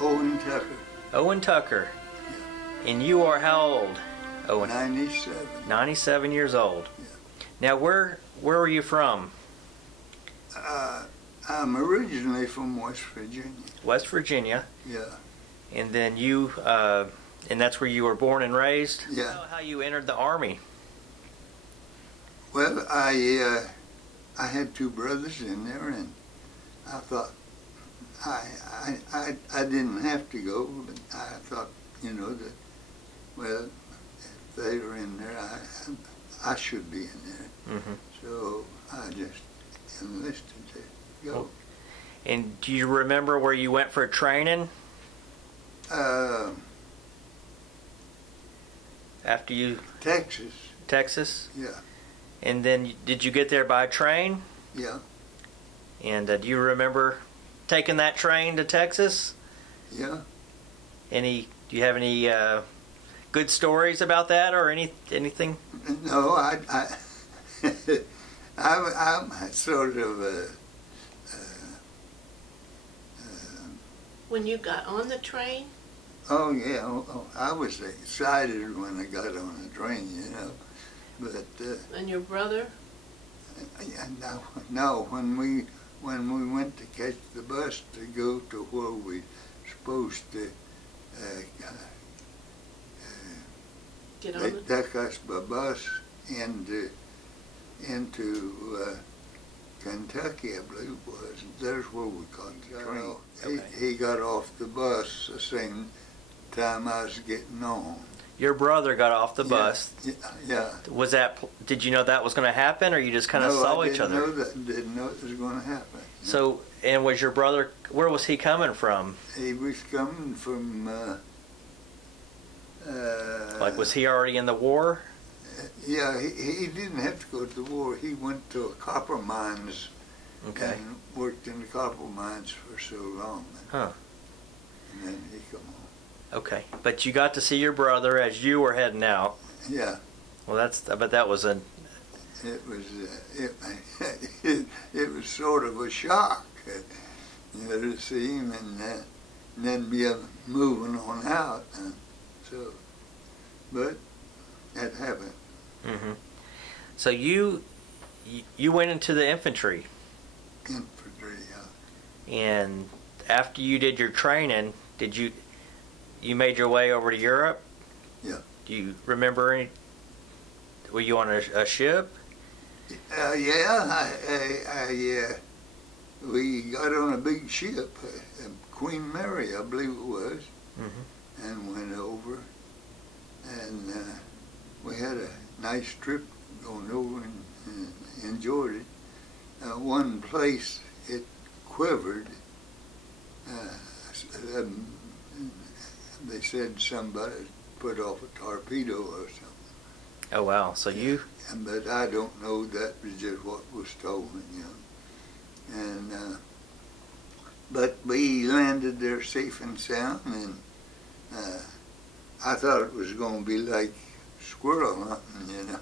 Owen Tucker. Owen Tucker. Yeah. And you are how old, Owen? 97. 97 years old. Yeah. Now, where are you from? I'm originally from West Virginia. West Virginia. Yeah. And then you, and that's where you were born and raised? Yeah. How you entered the Army? Well, I had two brothers in there, and I thought I didn't have to go, but I thought, you know, that, well, if they were in there, I should be in there. Mm-hmm. So I just enlisted to go. And do you remember where you went for training? After you... Texas. Texas? Yeah. And then did you get there by train? Yeah. And do you remember taking that train to Texas? Yeah. Do you have any good stories about that or anything? No, I'm sort of when you got on the train? Oh yeah, I was excited when I got on the train, you know. But and your brother? No, when we went to catch the bus to go to where we supposed to they took us by bus into Kentucky, I believe it was. There's where we caught the train. Okay. He got off the bus the same time I was getting on. Your brother got off the bus. Yeah. Was that? Did you know that was going to happen, or you just kind of saw each other? No, I didn't know it was going to happen. So, and was your brother? Where was he coming from? He was coming from. Like, was he already in the war? Yeah, he didn't have to go to the war. He went to copper mines. Okay. And worked in the copper mines for so long. Huh. And then he come home. Okay, but you got to see your brother as you were heading out. Yeah. Well, but that was a... It was it was sort of a shock, you know, to see him and then be moving on out. So, but that happened. Mm-hmm. So you went into the infantry. Infantry, yeah. And after you did your training, you made your way over to Europe? Yeah. Do you remember any? Were you on a ship? Yeah, we got on a big ship, Queen Mary, I believe it was, mm-hmm. and went over, and we had a nice trip going over and enjoyed it. One place it quivered. They said somebody put off a torpedo or something. Oh wow! So you? But I don't know. That was just what was told me, you know. And but we landed there safe and sound, and I thought it was going to be like squirrel hunting, you know.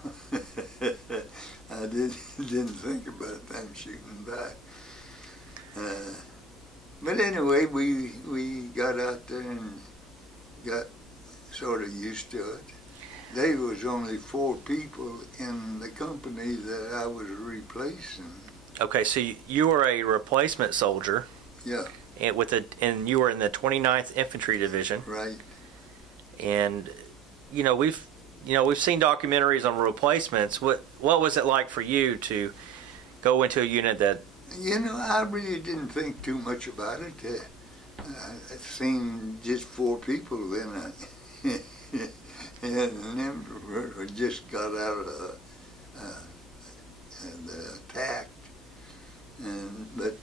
I didn't think about them shooting back. But anyway, we got out there and got sort of used to it. There was only 4 people in the company that I was replacing. Okay, so you were a replacement soldier. Yeah. And you were in the 29th Infantry Division. Right. And we've seen documentaries on replacements. What was it like for you to go into a unit that? You know, I really didn't think too much about it. I've seen just 4 people then. And then just got out of the attack. But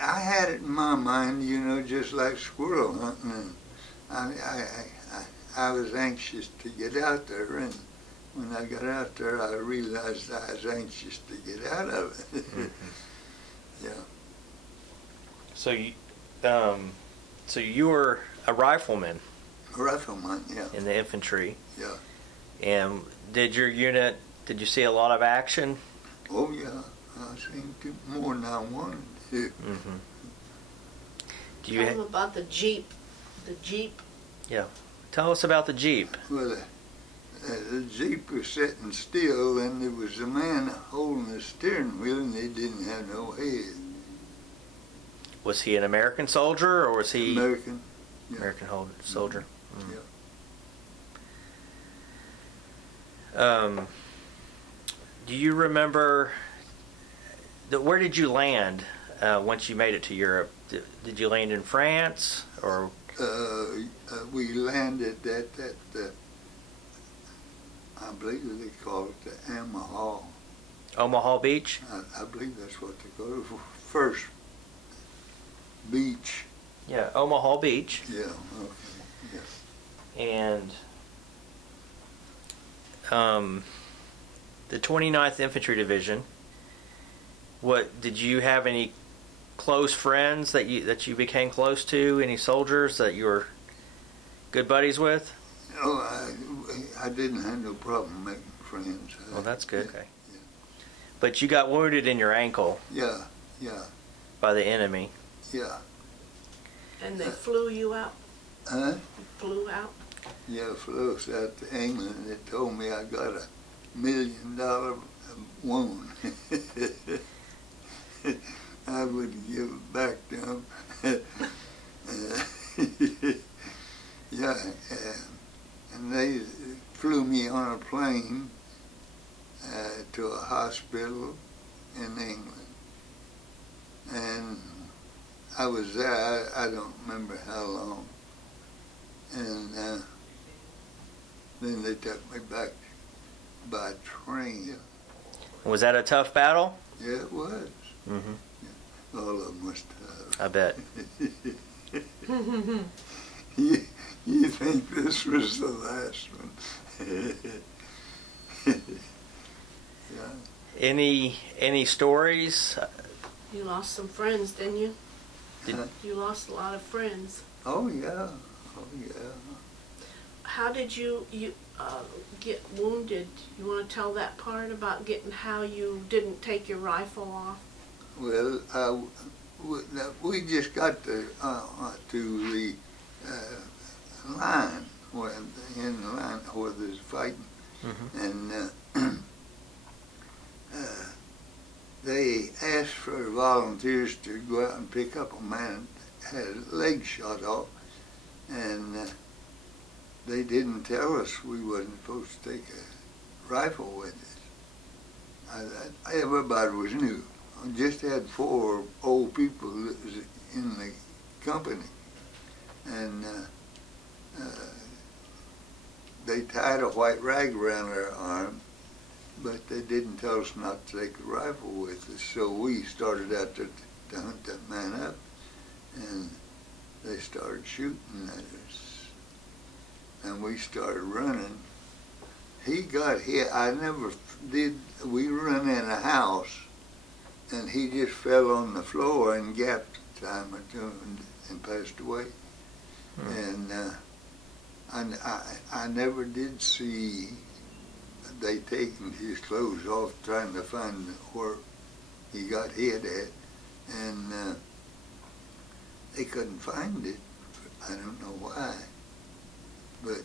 I had it in my mind, you know, just like squirrel hunting. And I was anxious to get out there, and when I got out there, I realized I was anxious to get out of it. Mm-hmm. Yeah. So you were a rifleman. A rifleman, yeah. In the infantry. Yeah. And did you see a lot of action? Oh yeah, I seen more than I wanted to. Mm-hmm. Tell them about the Jeep. The Jeep. Yeah. Tell us about the Jeep. Well, the Jeep was sitting still, and there was a man holding the steering wheel, and he didn't have no head. Was he an American soldier, or was he American? Yeah. American soldier? Mm-hmm. Yeah. Do you remember? Where did you land once you made it to Europe? Did you land in France, or? We landed at I believe they call it the Omaha Beach? I believe that's what they call it. First beach. Yeah, Omaha Beach. Yeah, okay, yeah. And the 29th Infantry Division, did you have any close friends that you became close to? Any soldiers that you were good buddies with? Oh, I didn't have no problem making friends. Well, that's good. Yeah, Okay. yeah. But you got wounded in your ankle. Yeah. By the enemy. Yeah. And they flew you out? Huh? Flew out? Yeah, flew us out to England. They told me I got $1 million wound. I wouldn't give it back to them. Yeah, and they flew me on a plane to a hospital in England. And I was there, I don't remember how long. And then they took me back by train. Was that a tough battle? Yeah, it was. Mm-hmm. Yeah, all of them was tough. I bet. You think this was the last one? Yeah. Any stories? You lost some friends, didn't you? Huh? You lost a lot of friends. Oh yeah. How did you get wounded? You want to tell that part about how you didn't take your rifle off? Well, we just got to the line, in the line where there's fighting, Mm-hmm. and they asked for volunteers to go out and pick up a man that had a leg shot off, and they didn't tell us we wasn't supposed to take a rifle with us. Everybody was new. I just had 4 old people that was in the company, and they tied a white rag around our arm, but they didn't tell us not to take a rifle with us. So we started out there to hunt that man up, and they started shooting at us, and we started running. He got hit. I never did. We run in a house, and he just fell on the floor and gapped a time or two and passed away. And I never did see they taking his clothes off trying to find where he got hit at, and they couldn't find it. I don't know why, but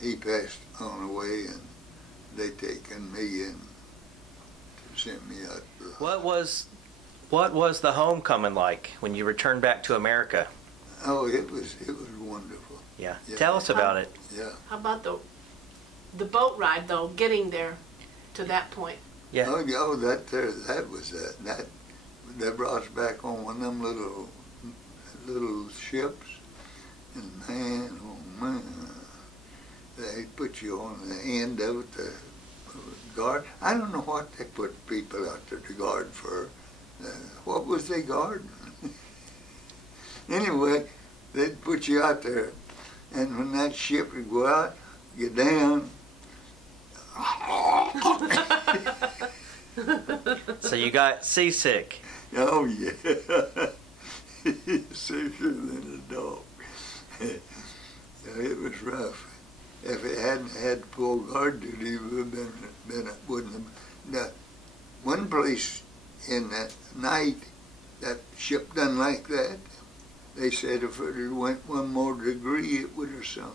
he passed on away, and they taken me and sent me out. What was the homecoming like when you returned back to America? Oh, it was wonderful. Yeah. Yeah. Tell us about it. Yeah. How about the boat ride though? Getting there to that point. Yeah. Oh, that was that. They brought us back on one of them little ships, and man, they put you on the end of it to guard. I don't know what they put people out there to guard for. What was they guarding? Anyway, they'd put you out there, and when that ship would go out, get down. So you got seasick. Oh yeah, sicker than a dog. It was rough. If it hadn't had full guard duty, it would have been wouldn't have. Now, one place in that night, that ship done like that. They said if it had went one more degree, it would have sunk.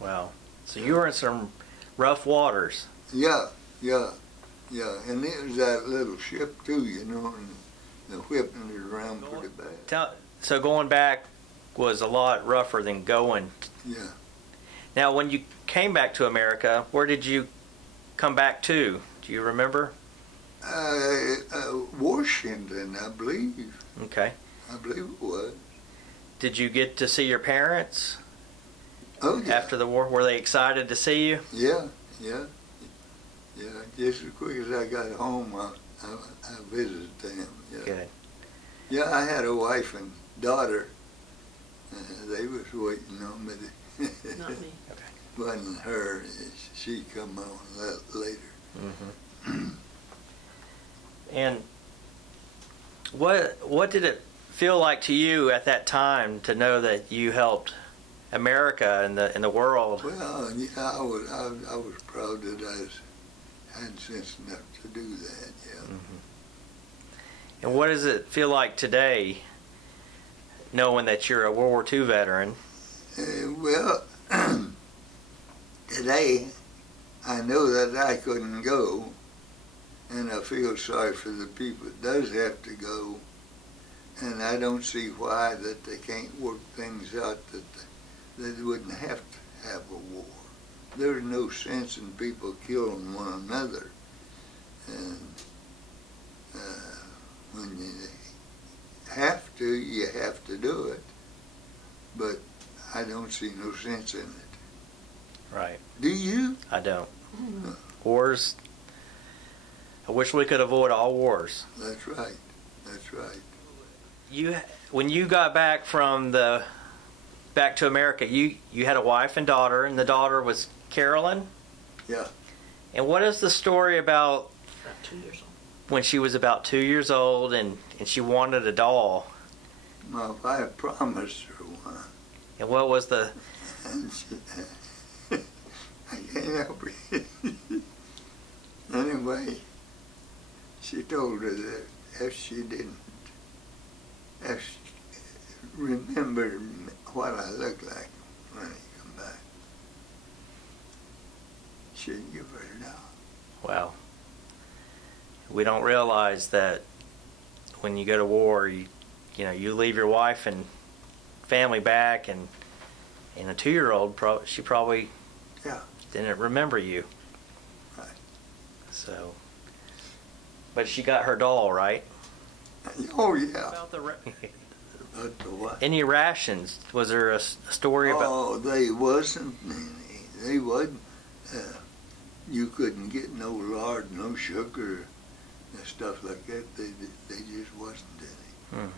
Wow. So you were in some rough waters. Yeah. And it was that little ship too, you know, and the whipping it around pretty bad. So going back was a lot rougher than going. Yeah. Now, when you came back to America, where did you come back to? Do you remember? Washington, I believe. Okay. I believe it was. Did you get to see your parents? Oh, yeah. After the war, were they excited to see you? Yeah. Just as quick as I got home, I visited them. Yeah. Good. Yeah, I had a wife and daughter. They was waiting on me. Not me. Okay. Wasn't her. She come on later. Mm-hmm. And what did it feel like to you at that time to know that you helped America in the world? Well, yeah, I was proud that I had sense enough to do that. Yeah. Mm-hmm. And what does it feel like today, knowing that you're a World War II veteran? Well, today I know that I couldn't go, and I feel sorry for the people that does have to go, and I don't see why that they can't work things out that they wouldn't have to have a war. There's no sense in people killing one another, and when you have to, you have to do it, but I don't see no sense in it. Right. Do you? I don't. Mm-hmm. Wars, I wish we could avoid all wars. That's right. That's right. When you got back back to America, you had a wife and daughter, and the daughter was Carolyn? Yeah. And what is the story about About 2 years old. when she was about 2 years old and she wanted a doll? My wife promised her one. And what was the... And she, I can't help it. Anyway, she told her that if she remembered what I looked like when I come back, she'd give her a doll. Wow. We don't realize that when you go to war, you leave your wife and family back, and a 2-year-old, she probably didn't remember you. Right. So, but she got her doll, right? Oh, yeah. About the what? any rations? Was there a story about? Oh, they wasn't any. They wasn't. You couldn't get no lard, no sugar, and stuff like that. They just wasn't any. Hmm.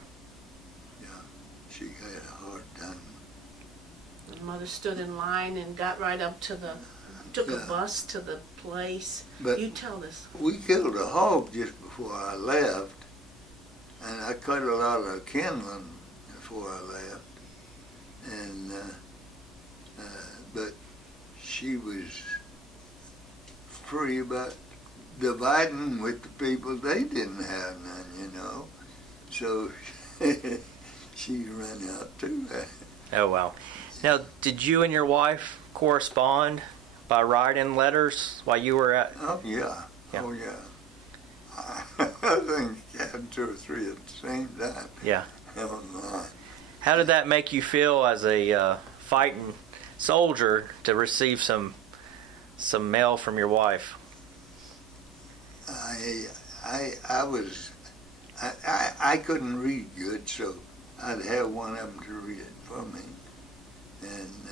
Yeah, she had a hard time. And Mother stood in line and got right up to took a bus to the place. But you tell this. we killed a hog just before I left, and I cut a lot of kindling before I left, and but she was free about dividing with the people. They didn't have none, so she ran out too. Oh, wow. Now, did you and your wife correspond by writing letters while you were at... Oh, yeah. Yeah. Oh, yeah. I think I had 2 or 3 at the same time. Yeah. Online. How did that make you feel as a fighting soldier to receive some mail from your wife? I couldn't read good, so I'd have one of them to read it for me, and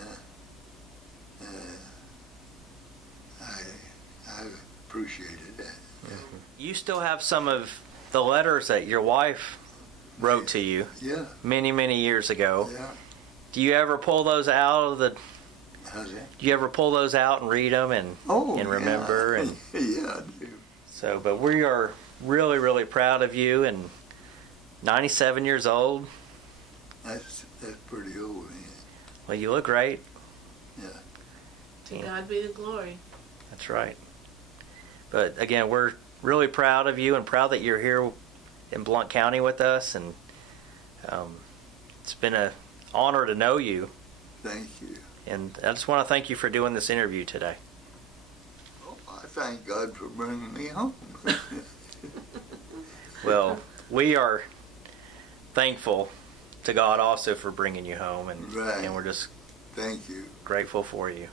I appreciated that. Mm-hmm. You still have some of the letters that your wife wrote to you. Yeah. Many, many years ago. Yeah. Do you ever pull those out of the... How's that? Do you ever pull those out and read them and remember? Yeah. And Yeah, I do. so, but we are really, really proud of you, and 97 years old. That's pretty old, man. Well, you look great. To God be the glory. That's right. But again, we're really proud of you and proud that you're here in Blount County with us, and it's been an honor to know you. Thank you. And I just want to thank you for doing this interview today. Oh, I thank God for bringing me home. Well, we are thankful to God also for bringing you home, and, Right. and we're just Thank you. grateful for you.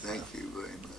Thank you very much.